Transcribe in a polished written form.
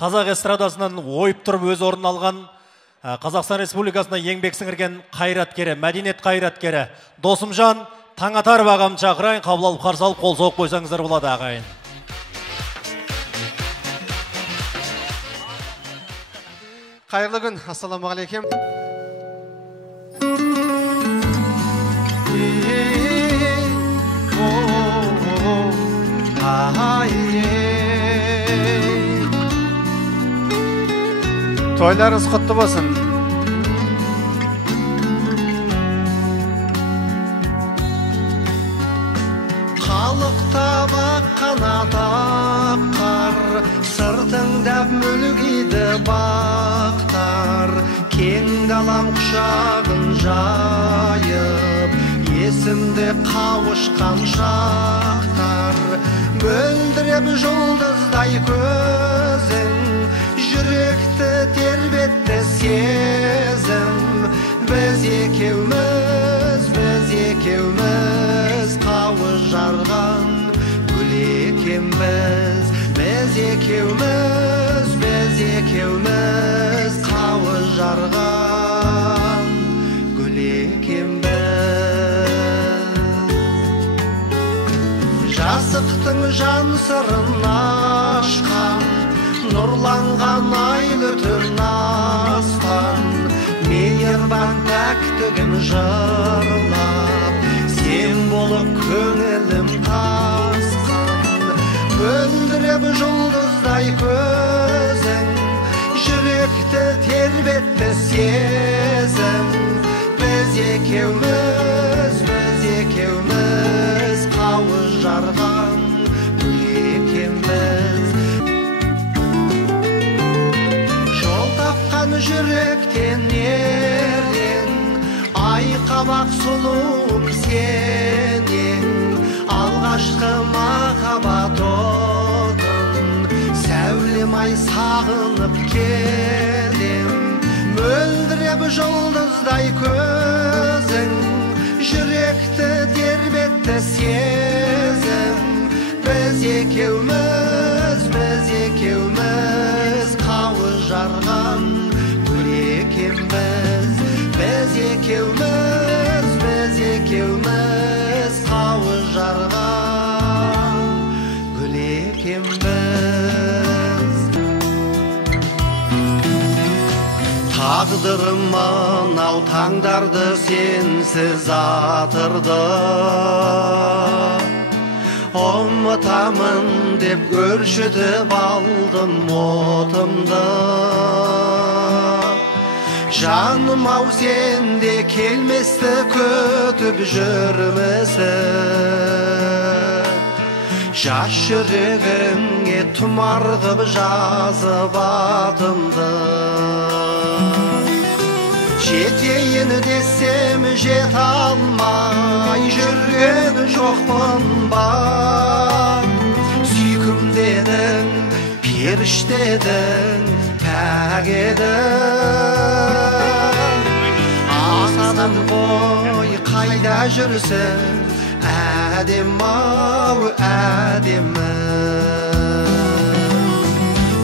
қазақ эстрадасынан ойып тұрып өз орнын алған Қазақстан Республикасына еңбек сіңірген қайраткері, мәдениет қайраткері Досымжан Таңатаров ағам шақырайын, қабыл алып қарсы алып қол соғып қойсаңыздар болады ағайын. Қайырлы күн, ассалаумағалейкум. Toylarınız kutlu olsun. Халықта баққан атаққар, сыртыңдап мүлгиді бақтар, кең далам құшағын жайып, есімде қауышқан шақтар, мөлдіреп жұлдыздай көзің, жүректі тербетті сезім. Біз екеуміз қауыз жарған гүл екенбіз. Біз екеуміз қауыз жарған гүл екенбіз. Жасықтың жан сырын ашқан, нұрланған айлы түн аспан, мейірбан пәктігін жырлап, сен болып көңілім тасқан. Мөлдіреп жұлдыздай көзің, жүректі тербетті сезім. Біз екеуміз қауыз жарған гүл екенбіз. Жүректен ерен, айқабақ сұлуым сенен, алғашқы махаббат отын, сәулем ай сағынып келем. Мөлдіреп жұлдыздай көзің, жүректі тербетті сезім. Біз екеуміз қауыз жарған гүл екенбіз. Біз екеуміз қауыз жарған гүл екенбіз. Тағдырым мынау таңдарды сенсіз атырды, ұмытамын деп өршітіп алдым отымды. Жаным ау сенде келместі күтіп жүрмісің? Жас жүрегіңе тұмар қып жазып атымды. Жетейін десем жете алмай жүрген жоқпын ба? Сүйкім дедің, періштедің, пәк едің. Асадан ғой қайда жүрсің, әдем ау әдемі.